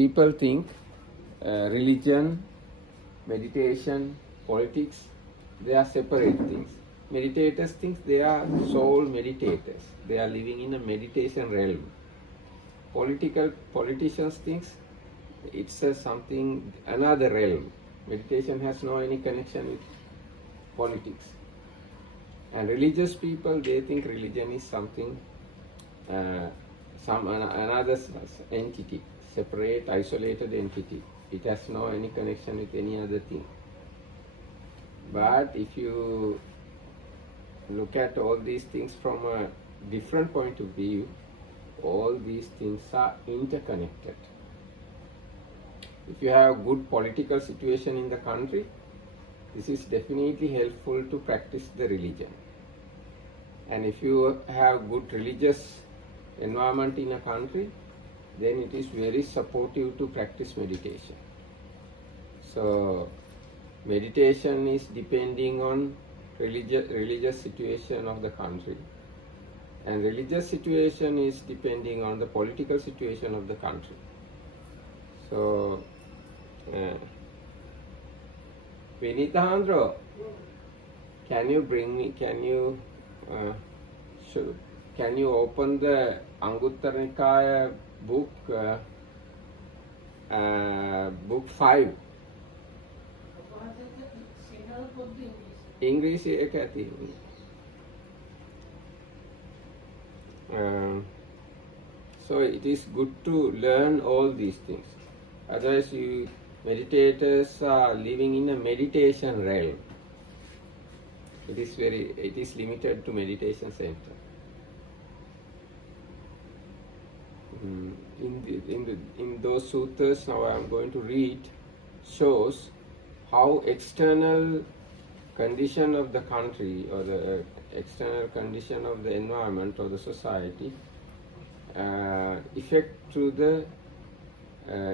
People think religion, meditation, politics, they are separate things. Meditators think they are soul meditators. They are living in a meditation realm. Politicians think it's something, another realm. Meditation has no any connection with politics. And religious people, they think religion is something, another entity, separate, isolated entity. It has no any connection with any other thing. But if you look at all these things from a different point of view, all these things are interconnected. If you have a good political situation in the country, this is definitely helpful to practice the religion. And if you have good religious environment in a country, then it is very supportive to practice meditation. So meditation is depending on religious situation of the country, and religious situation is depending on the political situation of the country. So Vinithandro, can you open the Anguttara Nikaya book, book 5? English එක ඇති. So it is good to learn all these things. Otherwise, meditators are living in a meditation realm. It is limited to meditation center. In those sutras now I am going to read shows how external condition of the country or the external condition of the environment or the society affect through the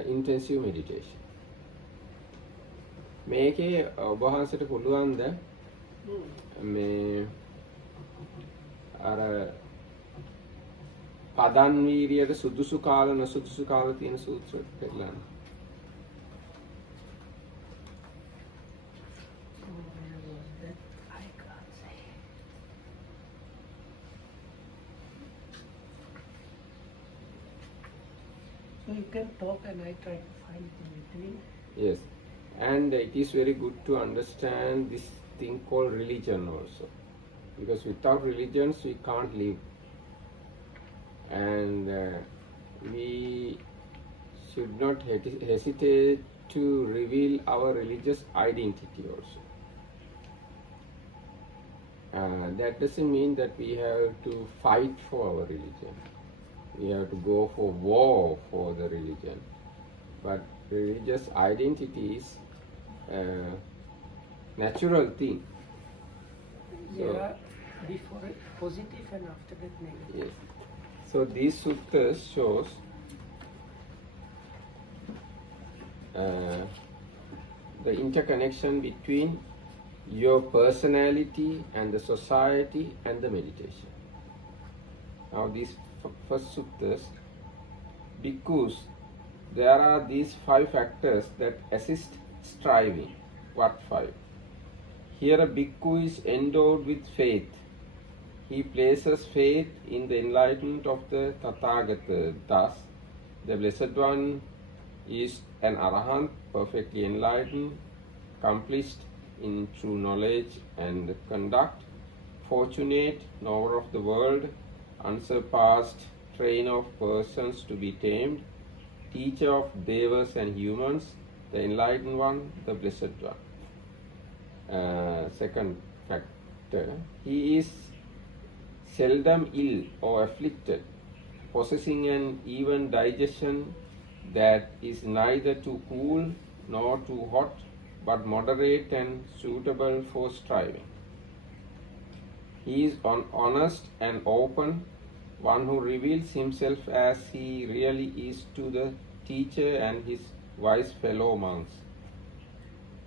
intensive meditation. මේකේ ඔබ වහන්සේට පුළුවන්ද මේ අර පදන් වීර්යයට සුදුසු කාල නොසුදුසු කාල තියෙන සූත්‍ර පෙන්නන්න. So you can talk and I try to find it in between. Yes, and it is very good to understand this thing called religion also, because without religions we can't live, and we should not hesitate to reveal our religious identity also. That doesn't mean that we have to fight for our religion. We have to go for war for the religion. But religious identity is a natural thing. Yeah, before it positive and after that negative. Yes. So these sutras shows the interconnection between your personality and the society and the meditation. Now these first sutras, bhikkhus, there are these 5 factors that assist striving. What 5? Here a bhikkhu is endowed with faith. He places faith in the enlightenment of the Tathagata. Thus, the Blessed One is an Arahant, perfectly enlightened, accomplished in true knowledge and conduct, fortunate, knower of the world, unsurpassed train of persons to be tamed, teacher of devas and humans, the enlightened one, the Blessed One. Second factor, he is seldom ill or afflicted, possessing an even digestion that is neither too cool nor too hot, but moderate and suitable for striving. He is honest and open, one who reveals himself as he really is to the teacher and his wise fellow monks.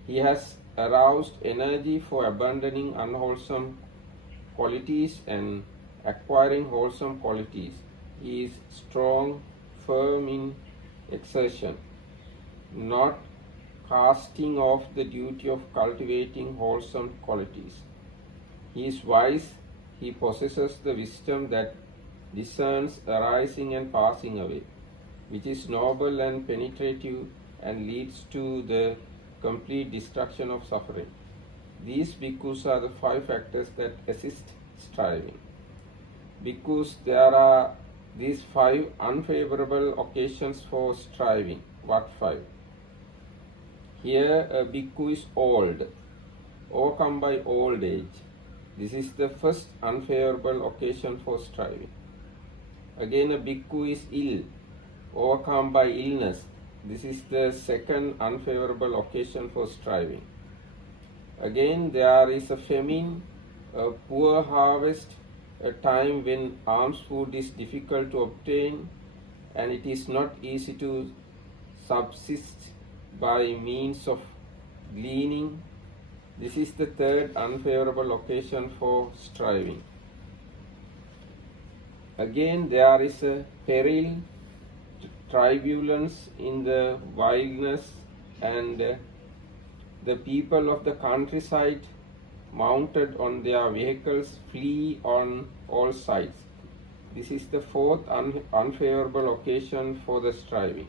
He has aroused energy for abandoning unwholesome qualities and acquiring wholesome qualities. He is strong, firm in exertion, not casting off the duty of cultivating wholesome qualities. He is wise, he possesses the wisdom that discerns arising and passing away, which is noble and penetrative and leads to the complete destruction of suffering. These bhikkhus are the 5 factors that assist striving. Because there are these 5 unfavorable occasions for striving. What 5? Here a bhikkhu is old, overcome by old age. This is the first unfavorable occasion for striving. Again, a bhikkhu is ill, overcome by illness. This is the second unfavorable occasion for striving. Again, there is a famine, a poor harvest, a time when alms food is difficult to obtain and it is not easy to subsist by means of gleaning. This is the third unfavorable occasion for striving. Again, there is a peril, turbulence in the wilderness, and the people of the countryside, mounted on their vehicles, flee on all sides. This is the fourth unfavorable occasion for the striving.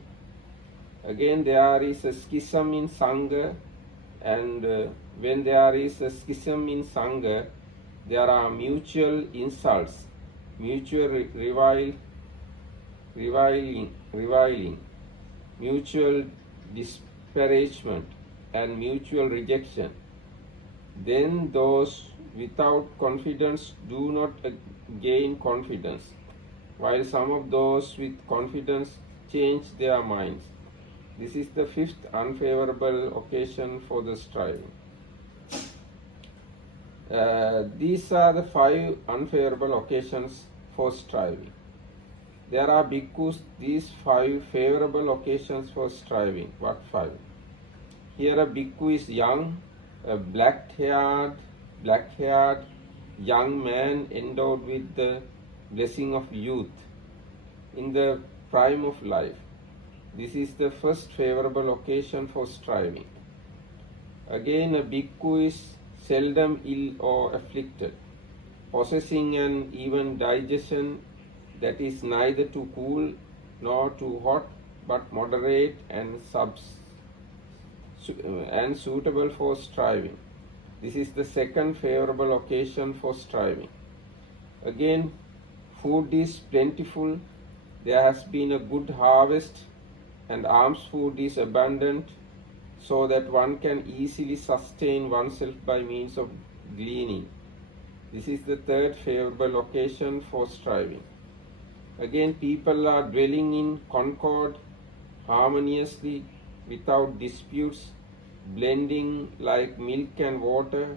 Again, there is a schism in Sangha, and when there is a schism in Sangha, there are mutual insults, mutual reviling, mutual disparagement, and mutual rejection. Then those without confidence do not gain confidence, while some of those with confidence change their minds. This is the 5th unfavorable occasion for the striving. These are the 5 unfavorable occasions for striving. There are bhikkhus, these 5 favorable occasions for striving. What 5? Here a bhikkhu is young, a black-haired young man endowed with the blessing of youth in the prime of life. This is the first favorable occasion for striving. Again, a bhikkhu is seldom ill or afflicted, possessing an even digestion that is neither too cool nor too hot, but moderate and suitable for striving. This is the second favorable occasion for striving. Again, food is plentiful, there has been a good harvest, and alms food is abundant, so that one can easily sustain oneself by means of gleaning. This is the third favorable occasion for striving. Again, people are dwelling in concord, harmoniously, without disputes, blending like milk and water,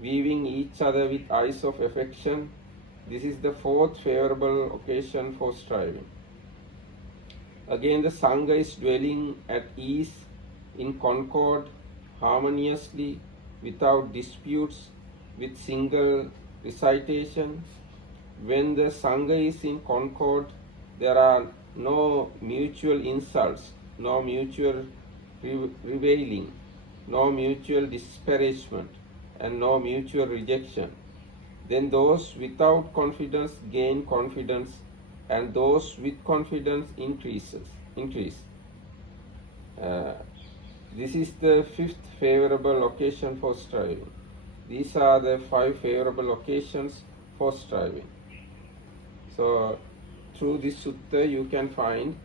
weaving each other with eyes of affection. This is the 4th favorable occasion for striving. Again, the Sangha is dwelling at ease, in concord, harmoniously, without disputes, with single recitation. When the Sangha is in concord, there are no mutual insults, no mutual reviling, no mutual disparagement, and no mutual rejection. Then those without confidence gain confidence, and those with confidence increase. This is the 5th favorable occasion for striving. These are the 5 favorable occasions for striving. So, through this sutta, you can find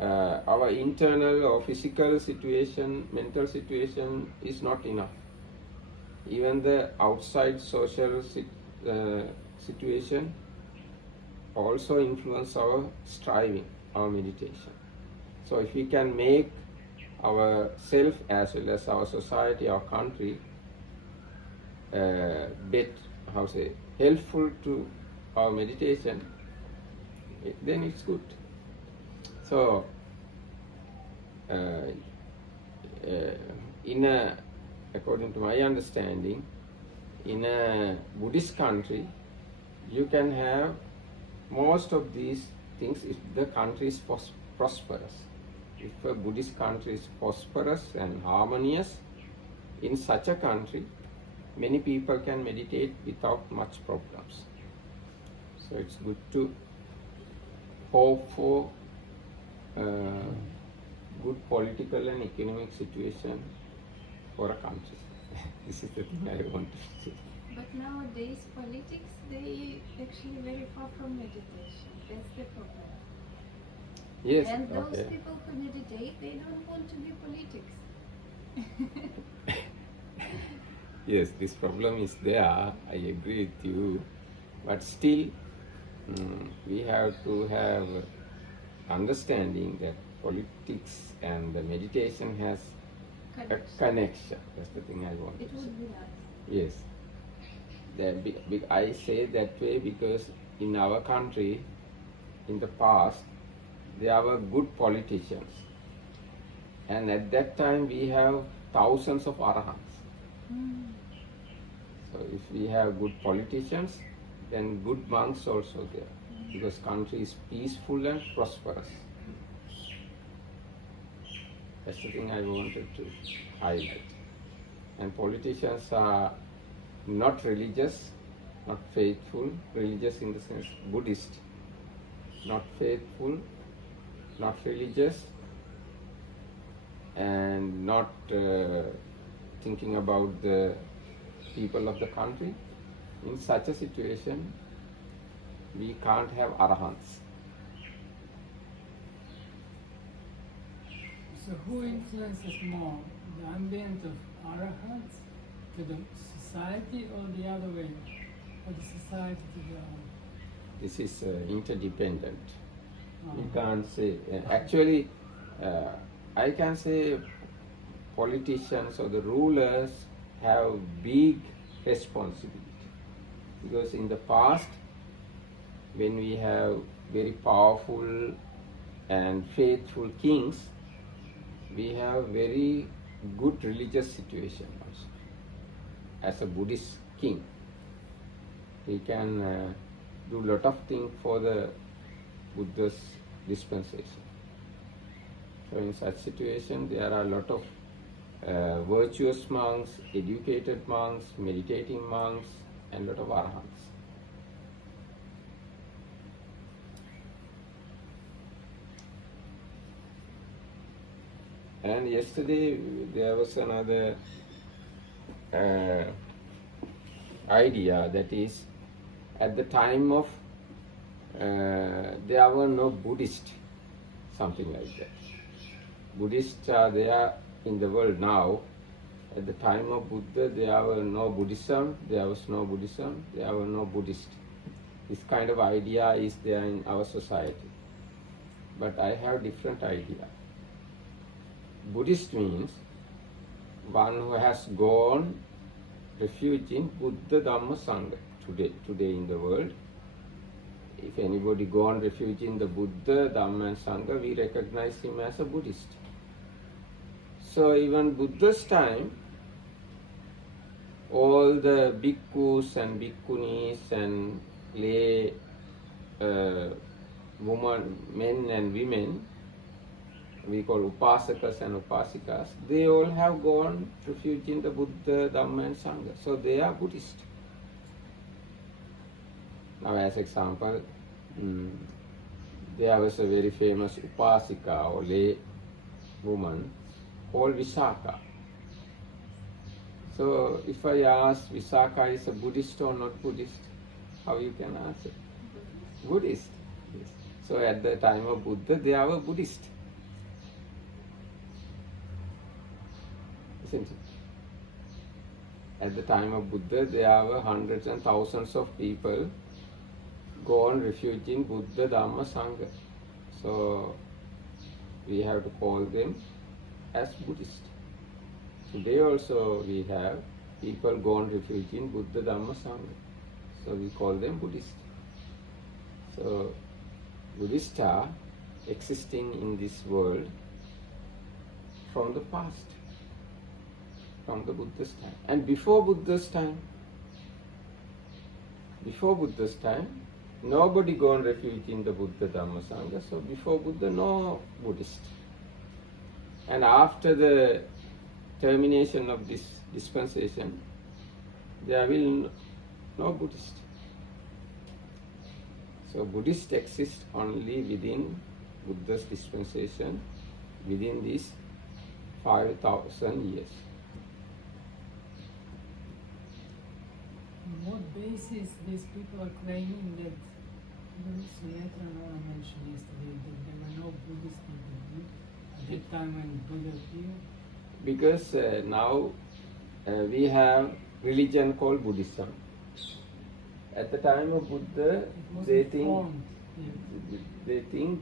our internal or physical situation, mental situation is not enough. Even the outside social situation also influence our striving, our meditation. So if we can make our self as well as our society, our country, helpful to our meditation, then it's good. So, according to my understanding, in a Buddhist country, you can have most of these things if the country is prosperous. If a Buddhist country is prosperous and harmonious, in such a country, many people can meditate without much problems. So it's good to hope for good political and economic situation for a country. This is the thing I want to say. But nowadays, politics, they actually very far from meditation. That's the problem. Yes, And those okay. people who meditate, they don't want to be politics. Yes, this problem is there, I agree with you, but still we have to have understanding that politics and the meditation has a connection. That's the thing I want It to say. would be nice. Yes. I say that way because in our country, in the past, there were good politicians. And at that time, we have thousands of arahants. So if we have good politicians, then good monks also there. Because country is peaceful and prosperous. That's the thing I wanted to highlight. And politicians are not religious, not faithful, religious in the sense Buddhist, not faithful, not religious, and not thinking about the people of the country. In such a situation, we can't have arahants. So who influences more, the ambient of arahants to the society or the other way, or the society to the This is interdependent. We arahant? can't say, actually, I can say politicians or the rulers have big responsibility. Because in the past, when we have very powerful and faithful kings, we have very good religious situation also. As a Buddhist king, he can do a lot of things for the Buddha's dispensation. So in such situation, there are a lot of virtuous monks, educated monks, meditating monks, and a lot of arahants. And yesterday there was another idea, that is, at the time of there were no Buddhists, something like that. Buddhists are there in the world now. At the time of Buddha, there were no Buddhism, there was no Buddhism, there were no Buddhists. This kind of idea is there in our society. But I have different idea. Buddhist means one who has gone refuge in Buddha, Dhamma, Sangha. Today in the world, if anybody gone refuge in the Buddha, Dhamma and Sangha, we recognize him as a Buddhist. So even Buddha's time, all the bhikkhus and bhikkhunis and lay women, men and women, we call upasakas and upasikas, they all have gone refuge in the Buddha, Dhamma and Sangha. So they are Buddhist. Now as example, there was a very famous upasika or lay woman called Visakha. So if I ask Visakha is a Buddhist or not Buddhist, how you can answer? Buddhist. Yes. So at the time of Buddha, they were Buddhist. Isn't it? At the time of Buddha, there were hundreds and thousands of people gone refuge in Buddha, Dhamma, Sangha. So we have to call them as Buddhist. Today also we have people gone refuge in Buddha, Dhamma, Sangha. So we call them Buddhist. So Buddhists are existing in this world from the past, from the Buddha's time. And before Buddha's time, nobody gone refuge in the Buddha, Dhamma, Sangha. So before Buddha, no Buddhist. And after the termination of this dispensation, there will no Buddhist. So Buddhist exists only within Buddha's dispensation, within these 5,000 years. On what basis these people are claiming that, Sunatra Nana mentioned yesterday, that there were no Buddhist people at that time when Buddha appeared? Because now we have religion called Buddhism. At the time of Buddha, It wasn't they think formed yet. they think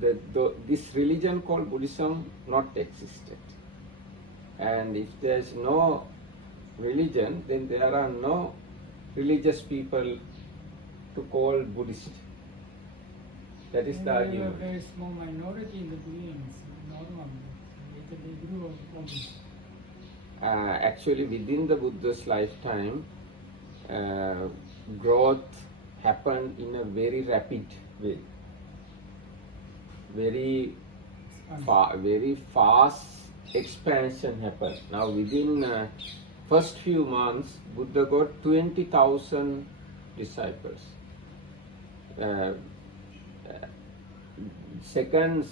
that this religion called Buddhism not existed. And if there is no religion, then there are no religious people to call Buddhist. That is the They were a argument. very small minority in the beginnings, normally. Later they grew up. Actually, within the Buddha's lifetime, growth happened in a very rapid way. Very fast expansion happened. Now, within first few months, Buddha got 20,000 disciples. Second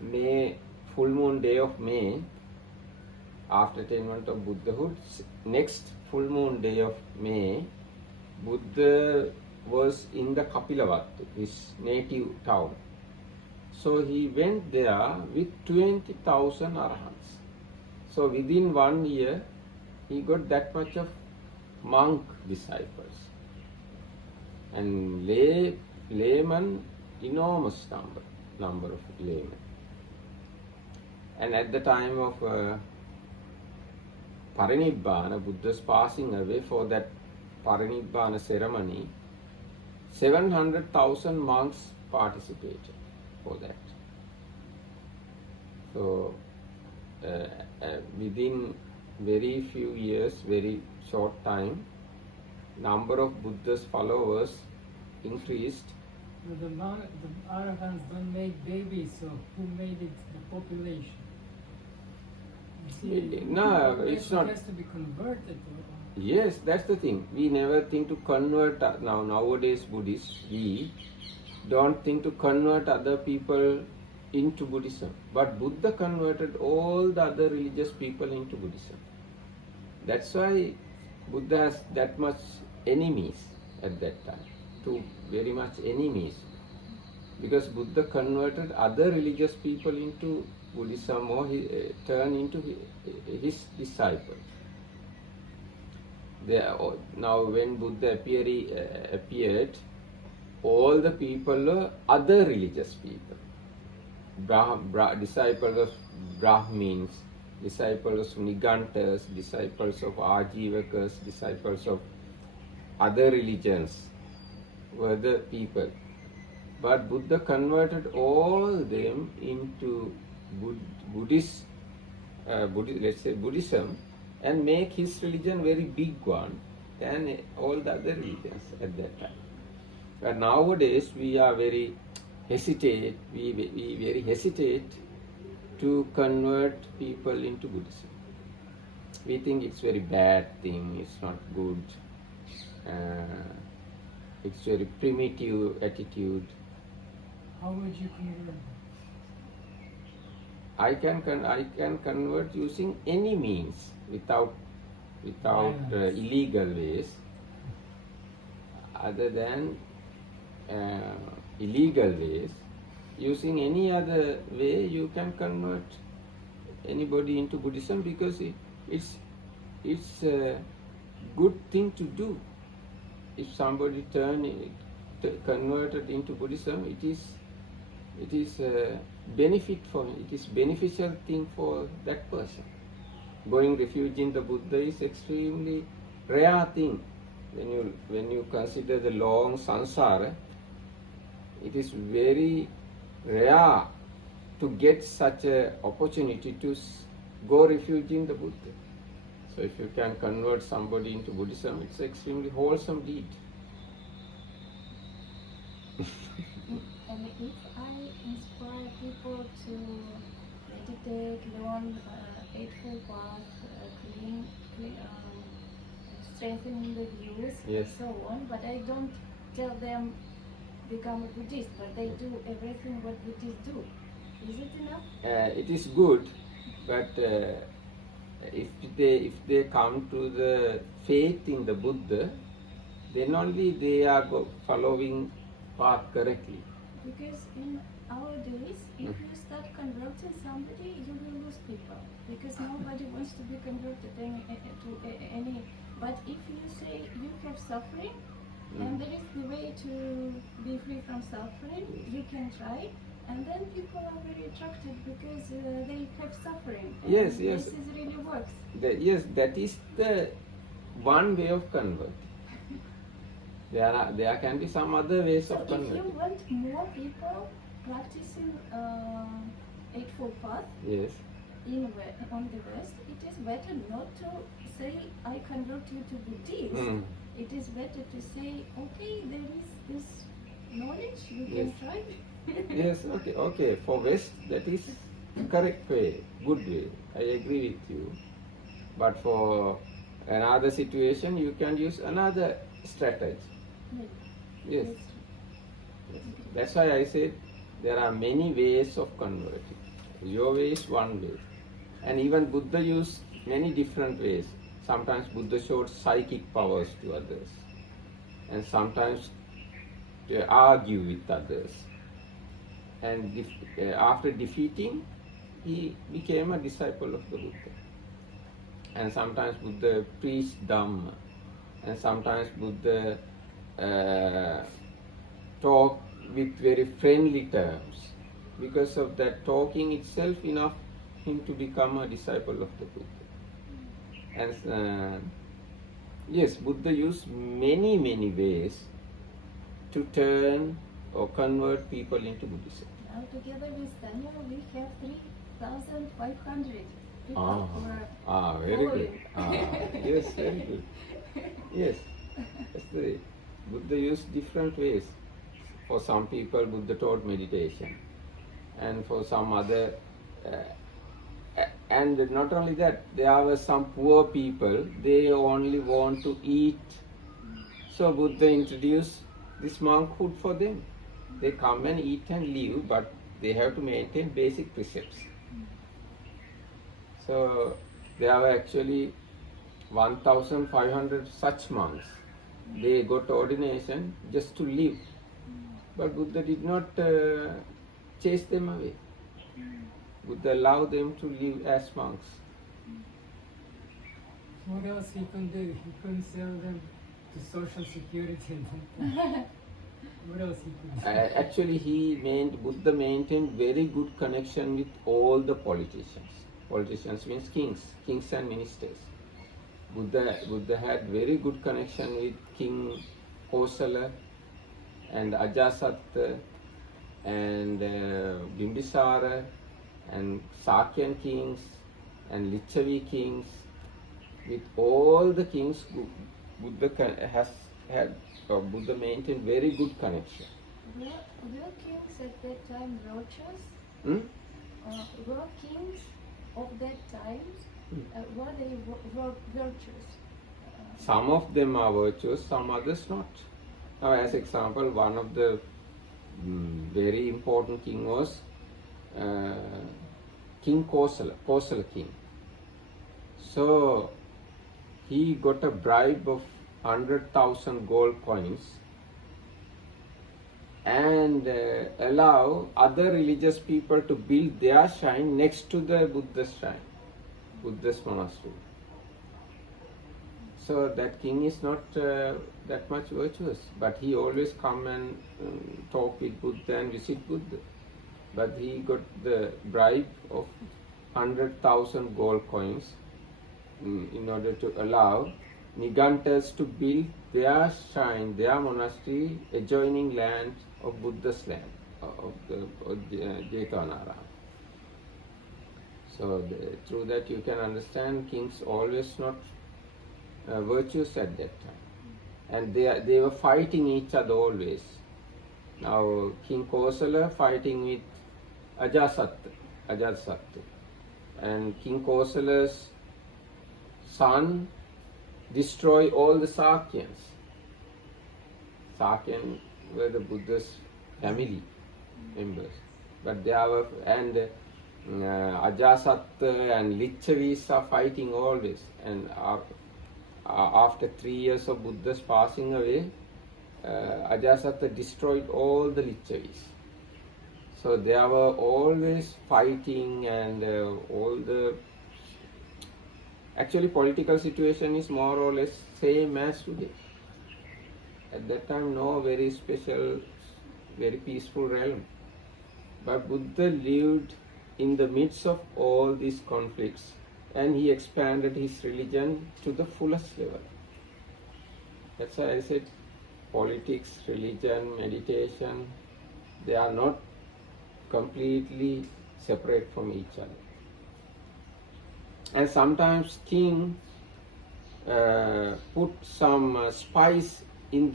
May, full moon day of May, after attainment of Buddhahood, next full moon day of May, Buddha was in the Kapilavatthu, his native town. So he went there with 20,000 arahants. So within 1 year, he got that much of monk disciples. And laymen, enormous number of laymen. And at the time of Parinibbana, Buddha's passing away, for that Parinibbana ceremony, 700,000 monks participated for that. So within very few years, very short time, number of Buddha's followers increased. But the Arahants don't make babies, so who made it the population? You see, No, it it's not. has to be converted. Yes, that's the thing. We never think to convert nowadays Buddhists. We don't think to convert other people into Buddhism. But Buddha converted all the other religious people into Buddhism. That's why Buddha has that much enemies at that time. Very much enemies. Because Buddha converted other religious people into Buddhism, or he turned into his disciples. Now when Buddha appeared, all the people were other religious people. Disciples of Brahmins, disciples of Nigantas, disciples of Ajivakas, disciples of other religions were the people. But Buddha converted all them into Buddhism, and make his religion very big one than all the other religions at that time. But nowadays we are very hesitate. We very hesitate to convert people into Buddhism. We think it's very bad thing. It's not good. It's very primitive attitude. How would you convert them? I can convert using any means, without illegal ways. Other than illegal ways, using any other way, you can convert anybody into Buddhism, because it's a good thing to do. If somebody converted into Buddhism, it is a benefit for him. It is beneficial thing for that person. Going refugee in the Buddha is extremely rare thing. When you consider the long samsara, it is very rare to get such a opportunity to go refugee in the Buddha. So if you can convert somebody into Buddhism, it's an extremely wholesome deed. And if I inspire people to meditate, learn Eightfold Path, strengthening the views, Yes. and so on. But I don't tell them become a Buddhist, but they do everything what Buddhists do. Is it enough? It is good, but if they come to the faith in the Buddha, then only they are following path correctly. Because in our days, if you start converting somebody, you will lose people. Because nobody wants to be converted to any. But if you say you have suffering, and there is the way to be free from suffering, you can try. And then people are very attracted because they have suffering. And Yes. This is really works. Yes, that is the one way of converting. There can be some other ways So of if you converting. want more people practicing Eightfold Path Yes. on the West, it is better not to say, I convert you to Buddhist. It is better to say, okay, there is this knowledge, you can Yes. try. Yes, okay. For West, that is correct way, good way. I agree with you. But for another situation, you can use another strategy. Yes. That's why I said there are many ways of converting. Your way is one way. And even Buddha used many different ways. Sometimes Buddha showed psychic powers to others. And sometimes to argue with others. And after defeating, he became a disciple of the Buddha. And sometimes Buddha preached Dhamma. And sometimes Buddha talked with very friendly terms. Because of that talking itself enough him to become a disciple of the Buddha. And yes, Buddha used many ways to turn or convert people into Buddhism. Now together with Daniel, we have 3,500 people who are Very good. following. Yes, very good. Yes, that's the Buddha used different ways. For some people, Buddha taught meditation, and for some other, and not only that, there were some poor people. They only want to eat, so Buddha introduced this monkhood for them. They come and eat and leave, but they have to maintain basic precepts. So there were actually 1,500 such monks. They got ordination just to live. But Buddha did not chase them away. Buddha allowed them to live as monks. What else he couldn't do? He couldn't sell them to Social Security. What else he could do? Actually, Buddha maintained very good connection with all the politicians. Politicians means kings and ministers. Buddha had very good connection with King Kosala and Ajasatta and Bimbisara and Sakyan kings and Lichavi kings. With all the kings, Buddha maintained very good connection. Were kings at that time virtuous? Were kings of that time, were they virtuous? Some of them are virtuous, some others not. Now, as example, one of the very important king was King Kosala king. So he got a bribe of 100,000 gold coins and allow other religious people to build their shrine next to the Buddha's shrine, Buddha's monastery. So that king is not that much virtuous, but he always come and talk with Buddha and visit Buddha. But he got the bribe of 100,000 gold coins in order to allow Nigantas to build their shrine, their monastery, adjoining land of Buddha's land, of Jetavanaram. So through that you can understand kings always not virtuous at that time. And they were fighting each other always. Now King Kosala fighting with Ajatasattu. And King Kosala's son destroyed all the Sakyans. Sakyan were the Buddha's family members. But they were, and Ajatasattu and Lichavis are fighting always. And after 3 years of Buddha's passing away, Ajatasattu destroyed all the Lichavis. So they were always fighting, and all the actually political situation is more or less same as today. At that time, no very special, very peaceful realm. But Buddha lived in the midst of all these conflicts, and he expanded his religion to the fullest level. That's why I said politics, religion, meditation, they are not completely separate from each other. And sometimes king put some spice in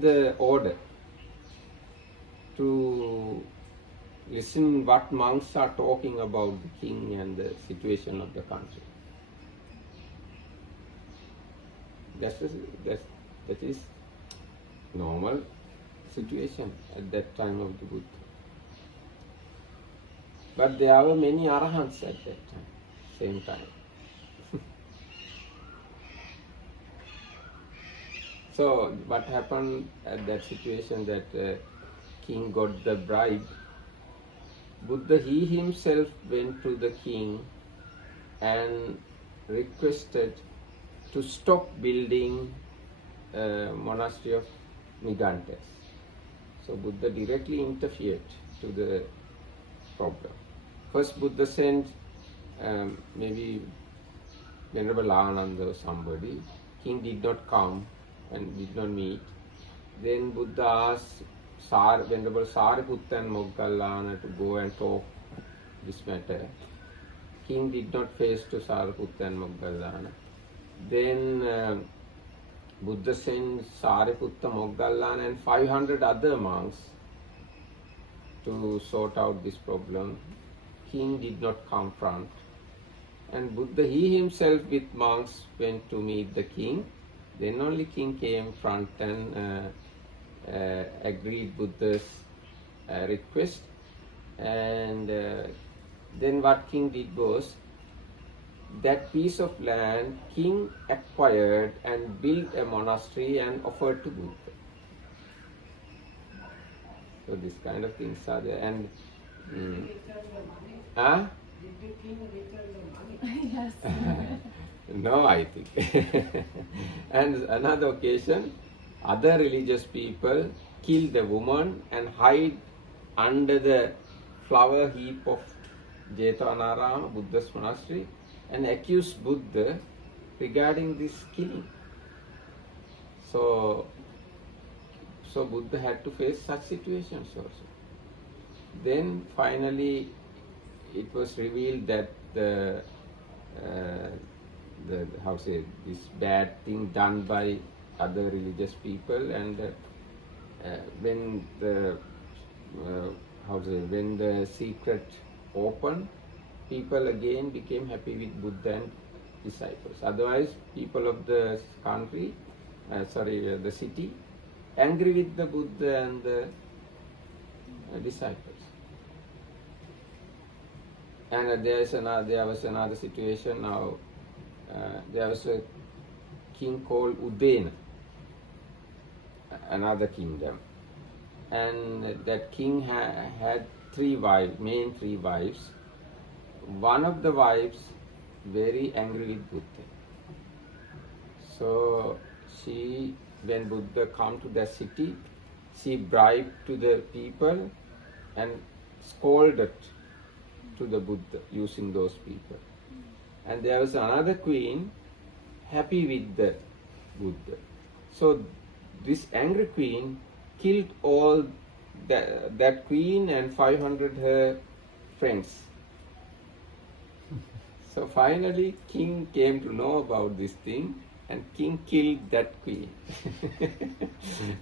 the order to listen what monks are talking about the king and the situation of the country. That is normal situation at that time of the Buddha. But there were many arahants at that time, same time. So what happened at that situation, that king got the bribe. Buddha, he himself went to the king and requested to stop building monastery of Nigantes. So Buddha directly interfered to the problem. First Buddha sent maybe Venerable Ananda or somebody. King did not come and did not meet. Then Buddha asked Venerable Sariputta and Moggallana to go and talk this matter. King did not face to Sariputta and Moggallana. Then Buddha sent Sariputta, Moggallana and 500 other monks to sort out this problem. King did not come front. And Buddha, he himself with monks went to meet the king. Then only king came front and agreed Buddha's request. And then what king did was, that piece of land king acquired and built a monastery and offered to Buddha. So this kind of things are there. And Did the king return the money? Yes. no, I think. And another occasion, other religious people killed a woman and hide under the flower heap of Jetavanarama, Buddha's monastery, and accused Buddha regarding this killing. So Buddha had to face such situations also. Then finally it was revealed that this bad thing done by other religious people, and when the secret opened, people again became happy with Buddha and disciples. Otherwise, people of the country, the city, angry with the Buddha and the disciples. And there was another situation now. There was a king called Udena, another kingdom. And that king had three wives. One of the wives very angry with Buddha. So when Buddha come to the city, she bribed to the people and scolded to the Buddha using those people. And there was another queen happy with the Buddha. So this angry queen killed all that queen and 500 her friends. So finally king came to know about this thing, and king killed that queen.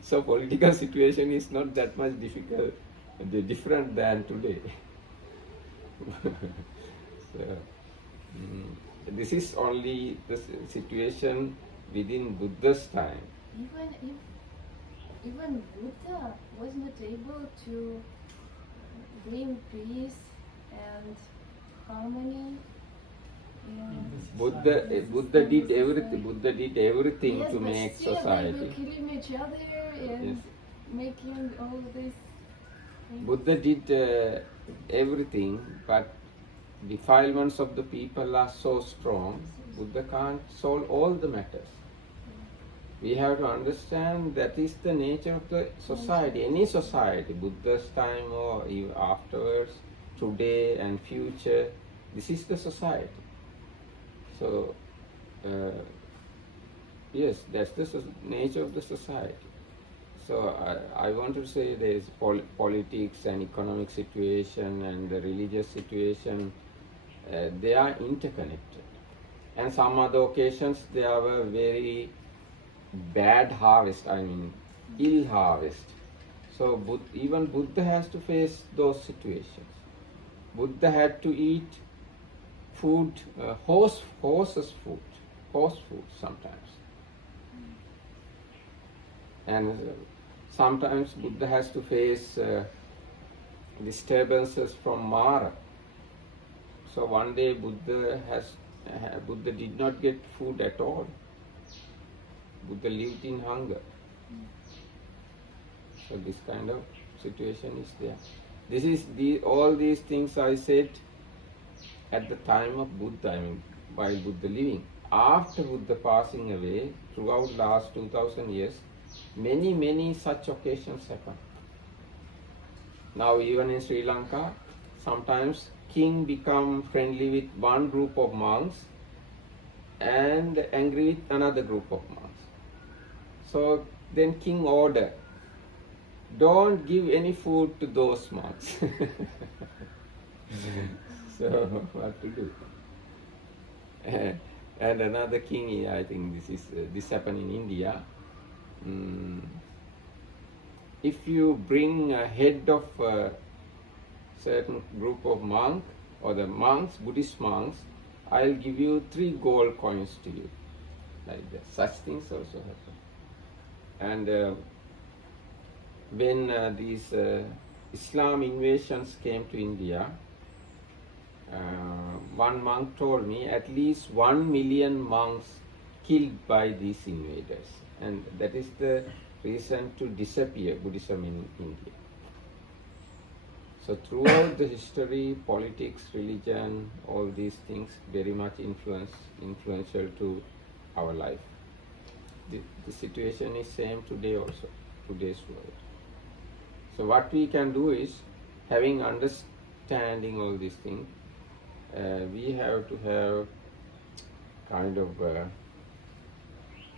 So political situation is not that much different than today. So, this is only the situation within Buddha's time. Even Buddha was not able to bring peace and harmony in Buddha did everything. Buddha did everything yes, to but make still society. they were killing each other and Yes. making all these things. Buddha did everything, but defilements of the people are so strong. Buddha can't solve all the matters. We have to understand that is the nature of the society, any society, Buddha's time or even afterwards, today and future, this is the society. So, yes, that's the nature of the society. So I want to say there is politics and economic situation and the religious situation, they are interconnected. And some other occasions there were very bad harvest, ill harvest. So even Buddha has to face those situations. Buddha had to eat food, horse food sometimes. And sometimes Buddha has to face disturbances from Mara. So one day Buddha did not get food at all. Buddha lived in hunger. So this kind of situation is there. This is all these things I said at the time of Buddha, while Buddha living. After Buddha passing away, throughout last 2000 years, many such occasions happen. Now even in Sri Lanka, sometimes king become friendly with one group of monks and angry with another group of monks. So then king order, don't give any food to those monks. So what to do? And another king, I think this happened in India. If you bring a head of a certain group of monk or the monks, Buddhist monks, I'll give you 3 gold coins to you. Like that. Such things also happen. And when these Islam invasions came to India, one monk told me at least 1 million monks killed by these invaders. And that is the reason to disappear Buddhism in India. So throughout the history, politics, religion, all these things very much influential to our life. The situation is same today also, today's world. So what we can do is, having understanding all these things, we have to have kind of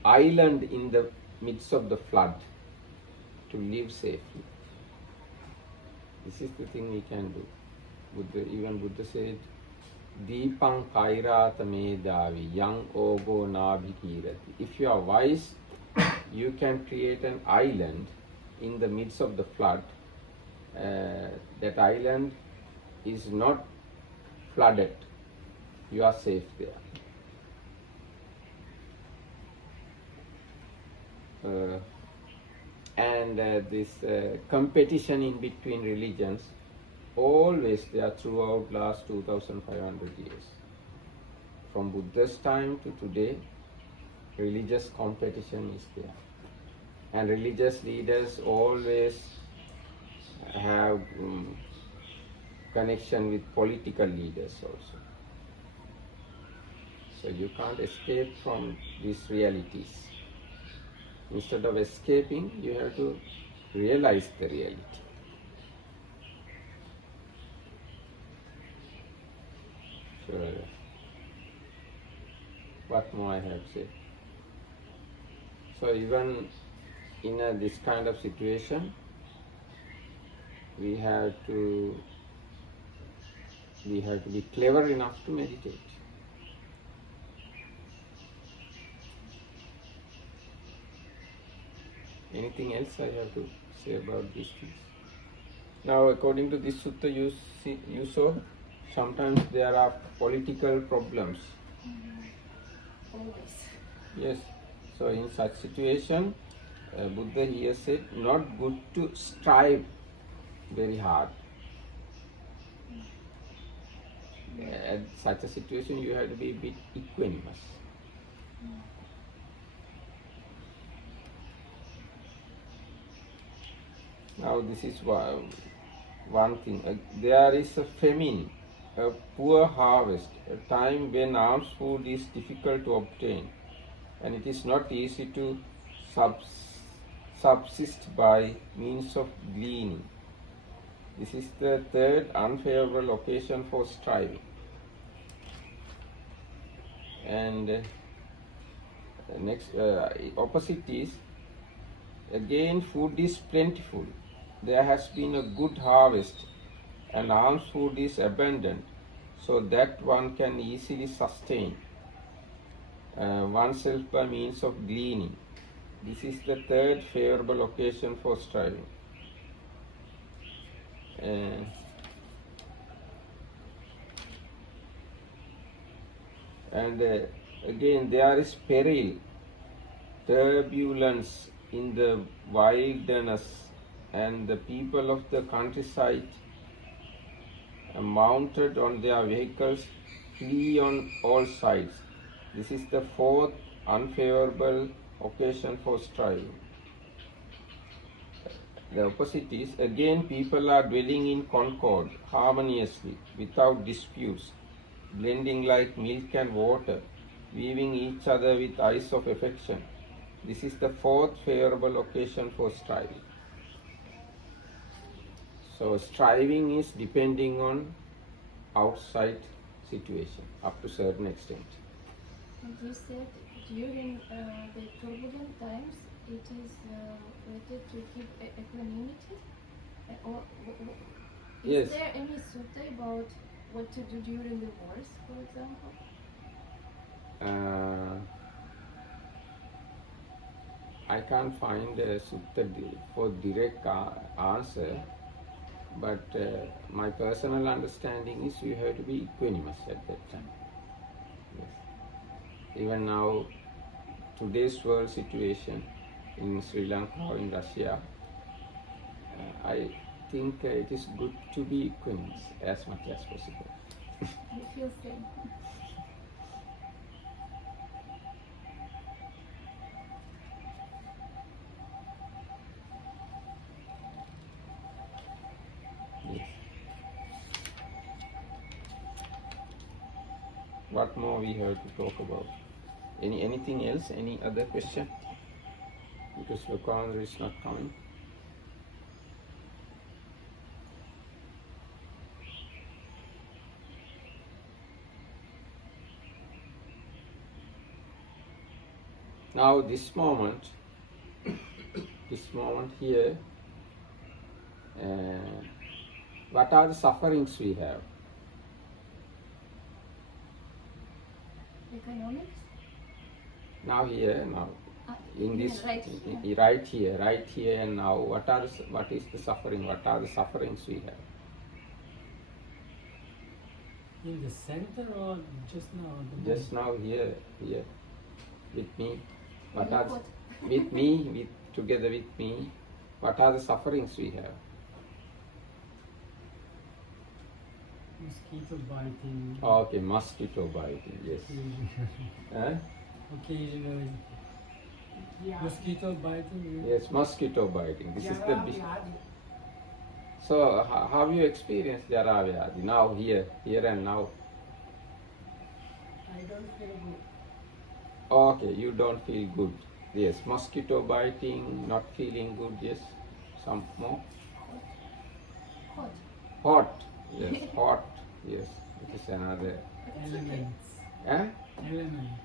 island in the midst of the flood to live safely. This is the thing we can do. Even Buddha said, Deepang kairata medavi yang ogo nabhikirati. If you are wise, you can create an island in the midst of the flood. That island is not flooded. You are safe there. And this competition in between religions, always there throughout last 2500 years. From Buddha's time to today, religious competition is there. And religious leaders always have connection with political leaders also. So you can't escape from these realities. Instead of escaping, you have to realize the reality. So, what more I have said? So even in this kind of situation, we have to be clever enough to meditate. Anything else I have to say about these things? Now, according to this sutta, you saw sometimes there are political problems. Always. Yes. So in such situation, Buddha here said, not good to strive very hard. At such a situation, you have to be a bit equanimous. Now this is one thing. There is a famine, a poor harvest, a time when alms food is difficult to obtain, and it is not easy to subsist by means of gleaning. This is the third unfavorable occasion for striving. And next opposite is, again food is plentiful. There has been a good harvest and alms food is abundant, so that one can easily sustain oneself by means of gleaning. This is the third favorable occasion for striving. And again there is peril, turbulence in the wilderness, and the people of the countryside mounted on their vehicles flee on all sides. This is the fourth unfavorable occasion for striving. The opposite is, again people are dwelling in concord, harmoniously, without disputes, blending like milk and water, weaving each other with eyes of affection. This is the fourth favorable occasion for striving. So striving is depending on outside situation up to certain extent. And you said during the turbulent times, it is better to keep equanimity? Or Yes. is there any sutta about what to do during the wars, for example? I can't find a sutta for direct answer, but my personal understanding is you have to be equanimous at that time. Yes. Even now, today's world situation in Sri Lanka or in Russia, I think it is good to be equanimous as much as possible. You feel same. Yes. What more we have to talk about? Anything else? Any other question? Because Lokandra is not coming. Now this moment here, what are the sufferings we have? Economics? Now here, in this, right right here and now, what is the suffering? What are the sufferings we have? In the center or just now? Just now here, with me. What are What? with me, together with me? What are the sufferings we have? Mosquito biting. Okay, mosquito biting. Yes. Occasionally. Mosquito biting. Yes, mosquito biting. This is the big. So, how you experience Jara Vyadi now, here and now? I don't feel good. Okay, you don't feel good. Yes, mosquito biting, not feeling good. Yes, some more. Hot. Hot. Yes, hot. Yes, it is another. Elements. Eh? Elements.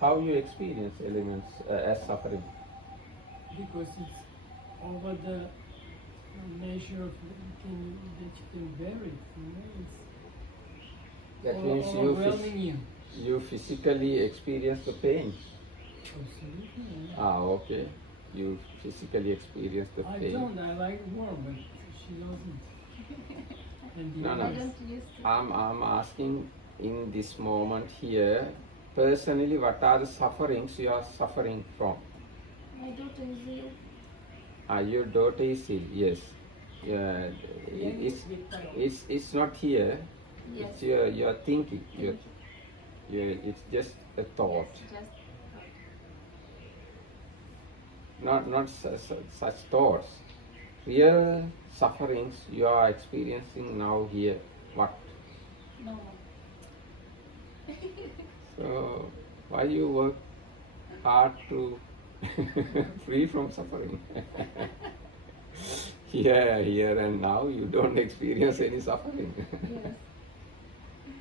How you experience elements as suffering? Because it's over the measure of that you can bear it. It's That means overwhelming you physically experience the pain. Absolutely. Yeah. Okay. You physically experience the I pain. don't. I like warm, but she doesn't. And No, I no. don't use to. I'm asking in this moment here, personally, what are the sufferings you are suffering from? My daughter is ill. Your daughter is ill, yes. Yeah, it's not here. Yes. It's your thinking. It's just a thought. Yes, just Not such thoughts. Real sufferings you are experiencing now here. What? no. So why you work hard to free from suffering? Here and now you don't experience any suffering. Yes.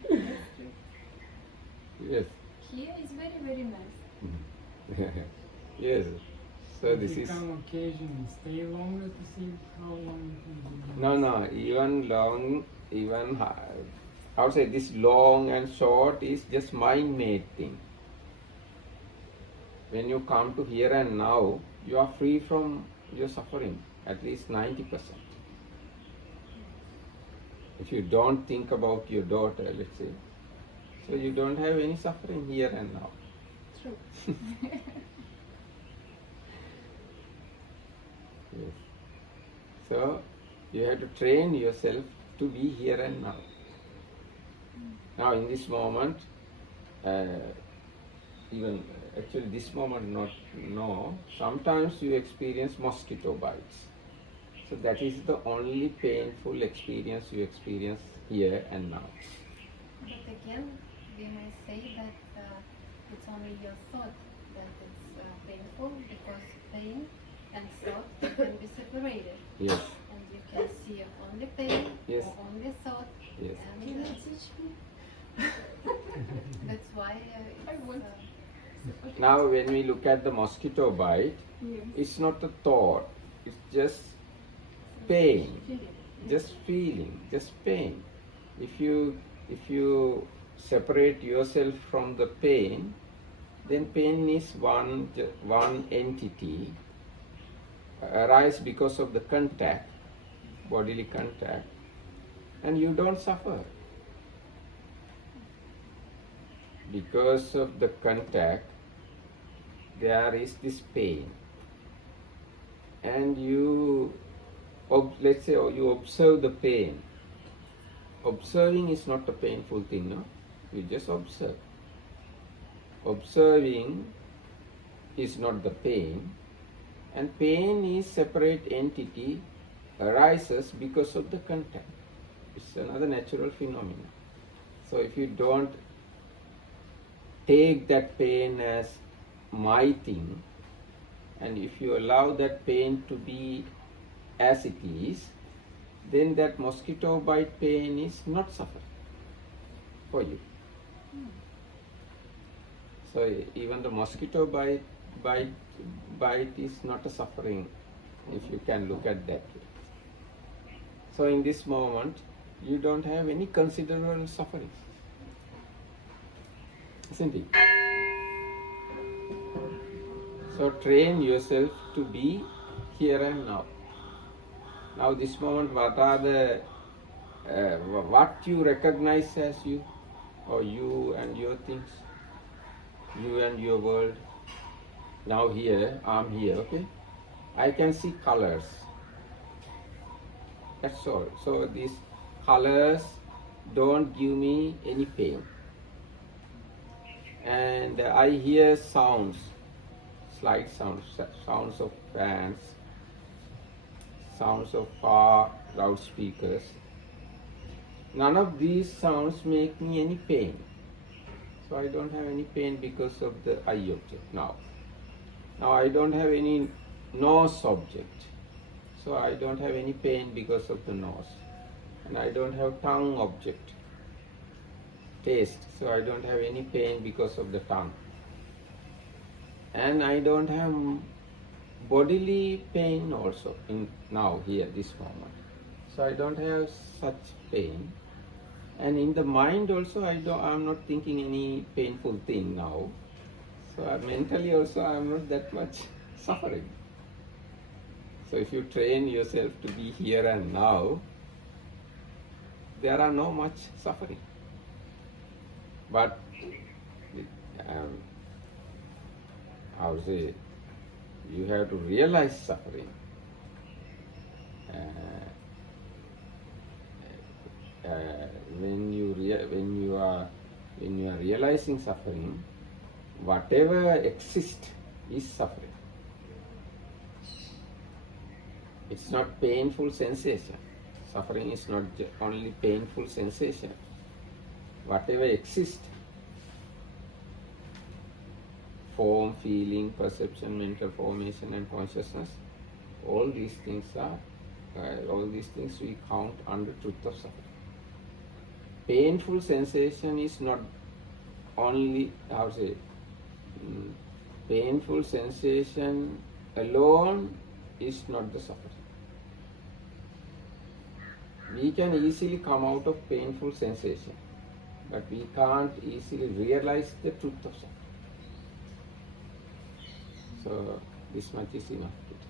That's true. Yes. Here is very, very nice. Yes. So if this you is come occasionally, stay longer to see how long you can do no, even long, even I would say this long and short is just mind-made thing. When you come to here and now, you are free from your suffering, at least 90%. If you don't think about your daughter, let's say, so you don't have any suffering here and now. True. Yes. So you have to train yourself to be here and now. Now in this moment, even actually this moment no, sometimes you experience mosquito bites. So that is the only painful experience you experience here and now. But again, we may say that it's only your thought that it's painful, because pain and thought can be separated. Yes, And you can see only pain Yes. or only thought. yes. Can you And teach me? that's why I it's, want. Now when we look at the mosquito bite, Yes. it's not a thought, it's just pain. Feeling. Just feeling, just pain. If you separate yourself from the pain, then pain is one entity, arise because of the contact, bodily contact, and you don't suffer. Because of the contact, there is this pain, and let's say you observe the pain. Observing is not a painful thing, no? You just observe. Observing is not the pain, and pain is separate entity, arises because of the contact. It's another natural phenomenon. So if you don't take that pain as my thing, and if you allow that pain to be as it is, then that mosquito bite pain is not suffering for you. So even the mosquito bite is not a suffering, if you can look at that way. So in this moment, you don't have any considerable suffering, isn't it? So train yourself to be here and now. Now this moment, what are the what you recognize as you, or you and your things, you and your world. Now here, I'm here, okay? I can see colors. That's all. So these colors don't give me any pain. And I hear sounds, slight sounds, sounds of fans, sounds of car loudspeakers. None of these sounds make me any pain. So I don't have any pain because of the eye object now. Now I don't have any nose object. So I don't have any pain because of the nose. And I don't have tongue object, taste. So I don't have any pain because of the tongue. And I don't have bodily pain also in now here this moment. So I don't have such pain. And in the mind also I'm not thinking any painful thing now. So mentally also I'm not that much suffering. So if you train yourself to be here and now, there are no much suffering. But how to say, you have to realize suffering. When you are realizing suffering, whatever exists is suffering. It's not painful sensation. Suffering is not only painful sensation. Whatever exists, form, feeling, perception, mental formation and consciousness, all these things we count under truth of suffering. Painful sensation is not only, painful sensation alone is not the suffering. We can easily come out of painful sensation, but we can't easily realize the truth of suffering. So this much is enough today.